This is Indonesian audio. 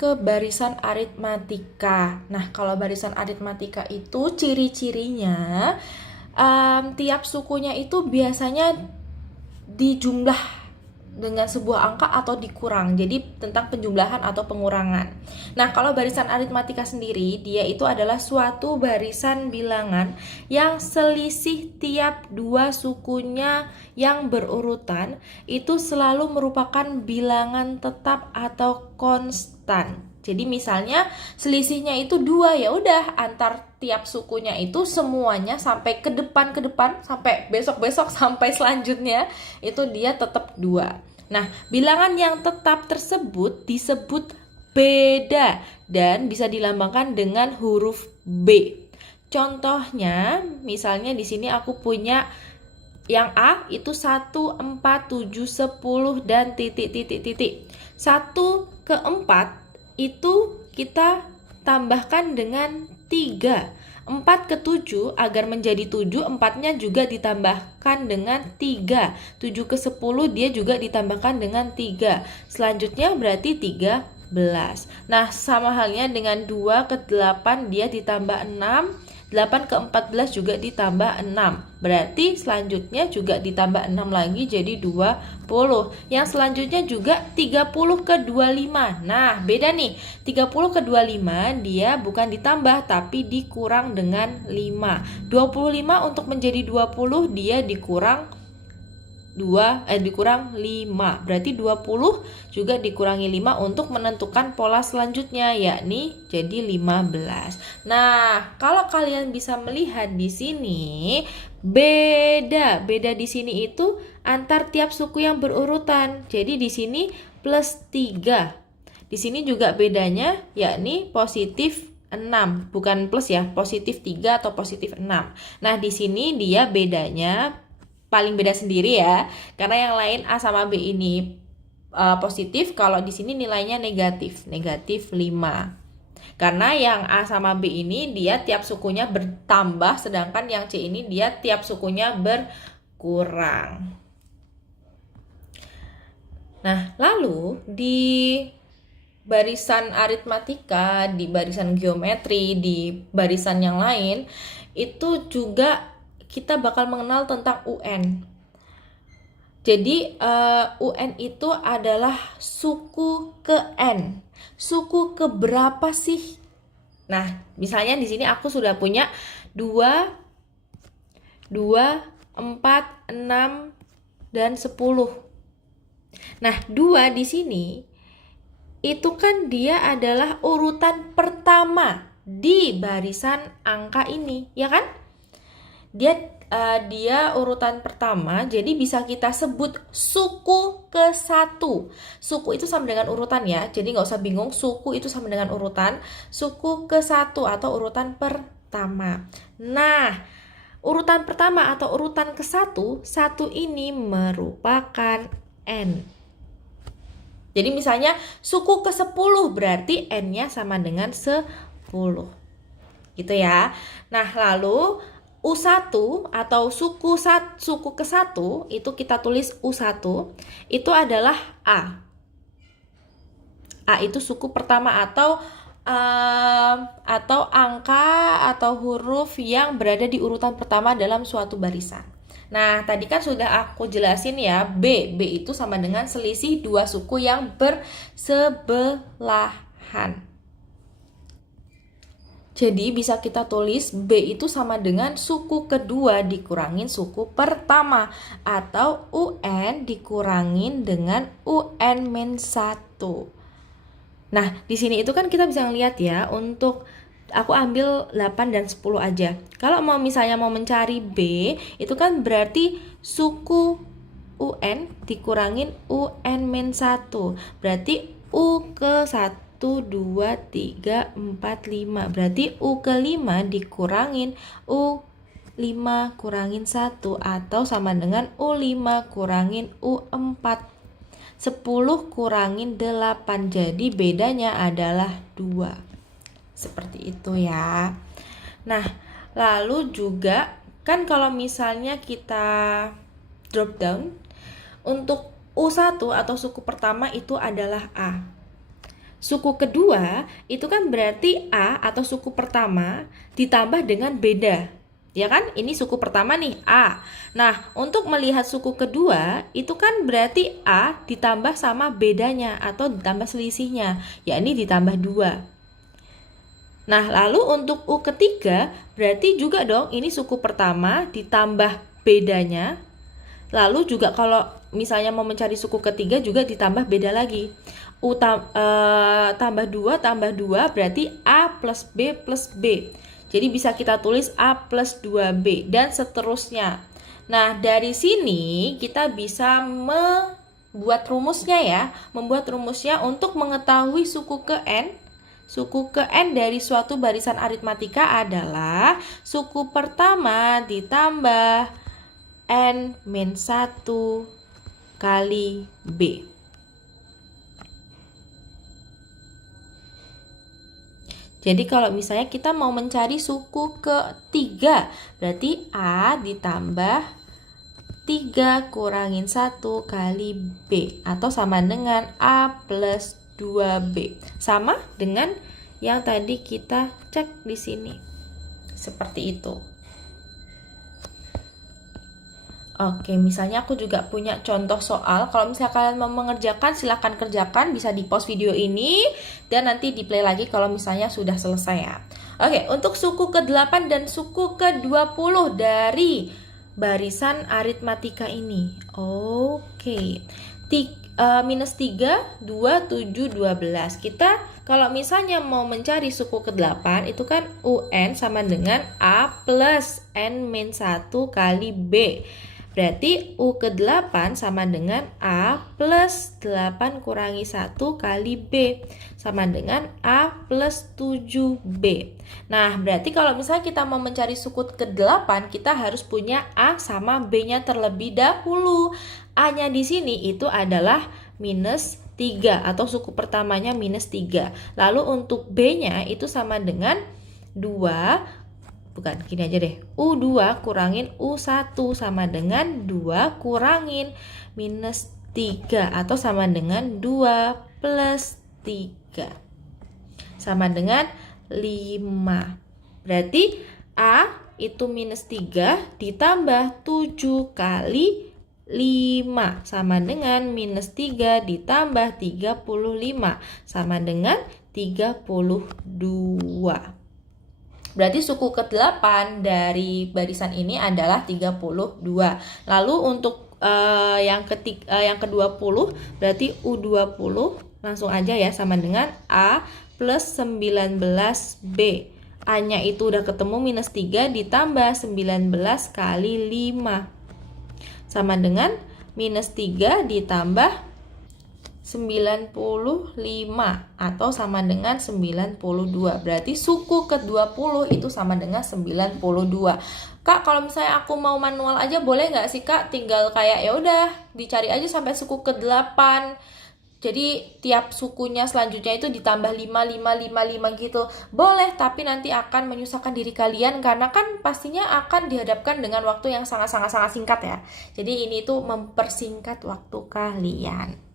ke barisan aritmatika. Nah, kalau barisan aritmatika itu ciri-cirinya tiap sukunya itu biasanya dijumlah dengan sebuah angka atau dikurang. Jadi tentang penjumlahan atau pengurangan. Nah, kalau barisan aritmatika sendiri, dia itu adalah suatu barisan bilangan yang selisih tiap dua sukunya yang berurutan itu selalu merupakan bilangan tetap atau konstan. Jadi misalnya selisihnya itu 2, ya udah antar tiap sukunya itu semuanya sampai ke depan sampai besok-besok sampai selanjutnya itu dia tetap 2. Nah, bilangan yang tetap tersebut disebut beda dan bisa dilambangkan dengan huruf B. Contohnya, misalnya di sini aku punya yang A itu 1, 4, 7, 10 dan titik. 1 ke 4 itu kita tambahkan dengan 3. 4 ke 7 agar menjadi 7, 4-nya juga ditambahkan dengan 3. 7 ke 10 dia juga ditambahkan dengan 3. Selanjutnya berarti 13. Nah, sama halnya dengan 2 ke 8 dia ditambah 6. 8 ke 14 juga ditambah 6. Berarti selanjutnya juga ditambah 6 lagi jadi 20. Yang selanjutnya juga 30 ke 25. Nah, beda nih. 30 ke 25 dia bukan ditambah tapi dikurang dengan 5. 25 untuk menjadi 20 dia dikurang 5. Berarti 20 juga dikurangi 5 untuk menentukan pola selanjutnya, yakni jadi 15. Nah, kalau kalian bisa melihat di sini, beda di sini itu antar tiap suku yang berurutan. Jadi di sini plus 3. Di sini juga bedanya yakni positif 6, bukan plus ya, positif 3 atau positif 6. Nah, di sini dia bedanya paling beda sendiri ya, karena yang lain A sama B ini positif, kalau di sini nilainya negatif 5. Karena yang A sama B ini dia tiap sukunya bertambah, sedangkan yang C ini dia tiap sukunya berkurang. Nah, lalu di barisan aritmatika, di barisan geometri, di barisan yang lain, itu juga kita bakal mengenal tentang UN. Jadi UN itu adalah suku ke N. Suku ke berapa sih? Nah, misalnya di sini aku sudah punya 2, 4, 6, dan 10. Nah, 2 di sini itu kan dia adalah urutan pertama di barisan angka ini, ya kan? Dia urutan pertama, jadi bisa kita sebut suku ke-1. Suku itu sama dengan urutan ya, jadi nggak usah bingung, suku itu sama dengan urutan. Suku ke-1 atau urutan pertama. Nah, urutan pertama atau urutan ke-1, 1 ini merupakan N. Jadi misalnya suku ke-10 berarti N-nya sama dengan 10. Gitu ya. Nah, lalu U1 atau suku ke-1 itu kita tulis U1, itu adalah A. A itu suku pertama atau angka atau huruf yang berada di urutan pertama dalam suatu barisan. Nah, tadi kan sudah aku jelasin ya, B itu sama dengan selisih dua suku yang bersebelahan. Jadi bisa kita tulis B itu sama dengan suku kedua dikurangin suku pertama, atau UN dikurangin dengan UN-1. Nah, di sini itu kan kita bisa ngeliat ya, untuk aku ambil 8 dan 10 aja. Kalau misalnya mau mencari B, itu kan berarti suku UN dikurangin UN-1. Berarti U ke 1, 2, 3, 4, 5. Berarti U ke 5 dikurangin U5 kurangin 1 atau sama dengan U5 kurangin U4. 10 kurangin 8. Jadi bedanya adalah 2. Seperti itu ya. Nah, lalu juga kan kalau misalnya kita drop down, untuk U1 atau suku pertama itu adalah A. suku kedua itu kan berarti A atau suku pertama ditambah dengan beda. Ya kan? Ini suku pertama nih, A. Nah, untuk melihat suku kedua, itu kan berarti A ditambah sama bedanya atau ditambah selisihnya, yakni ditambah 2. Nah, lalu untuk U ketiga, berarti juga dong ini suku pertama ditambah bedanya. Lalu juga kalau misalnya mau mencari suku ketiga juga ditambah beda lagi. Tambah 2 berarti A plus B plus B. Jadi bisa kita tulis A plus 2B dan seterusnya. Nah, dari sini kita bisa membuat rumusnya ya. Membuat rumusnya untuk mengetahui suku ke N. Suku ke N dari suatu barisan aritmatika adalah suku pertama ditambah N-1 kali B. Jadi kalau misalnya kita mau mencari suku ketiga, berarti A ditambah 3 kurangin 1 kali B, atau sama dengan A plus 2B. Sama dengan yang tadi kita cek di sini. Seperti itu. Oke, misalnya aku juga punya contoh soal. Kalau misalnya kalian mau mengerjakan, silahkan kerjakan. Bisa di pause video ini dan nanti di play lagi kalau misalnya sudah selesai ya. Oke, untuk suku ke-8 dan suku ke-20 dari barisan aritmatika ini. Oke, minus 3, 2, 7, 12. Kita kalau misalnya mau mencari suku ke-8, itu kan UN sama dengan A plus N-1 kali B. Berarti U ke-8 sama dengan A plus 8 kurangi 1 kali B. Sama dengan A plus 7B. Nah, berarti kalau misalnya kita mau mencari suku ke-8, kita harus punya A sama B-nya terlebih dahulu. A-nya di sini itu adalah minus 3 atau suku pertamanya minus 3. Lalu untuk B-nya itu sama dengan 2. Bukan, gini aja deh. U2 kurangin U1 sama dengan 2 kurangin minus 3 atau sama dengan 2 plus 3. Sama dengan 5. Berarti A itu minus 3 ditambah 7 kali 5 sama dengan minus 3 ditambah 35 sama dengan 32. Berarti suku ke-8 dari barisan ini adalah 32. Lalu untuk yang ke-20 berarti U20 langsung aja ya sama dengan A plus 19B. A-nya itu udah ketemu minus 3 ditambah 19 kali 5. Sama dengan minus 3 ditambah 95 atau sama dengan 92. Berarti suku ke-20 itu sama dengan 92. Kak, kalau misalnya aku mau manual aja boleh nggak sih Kak? Tinggal kayak ya udah dicari aja sampai suku ke-8. Jadi tiap sukunya selanjutnya itu ditambah 5, 5, 5, 5 gitu. Boleh, tapi nanti akan menyusahkan diri kalian karena kan pastinya akan dihadapkan dengan waktu yang sangat-sangat singkat ya. Jadi ini tuh mempersingkat waktu kalian.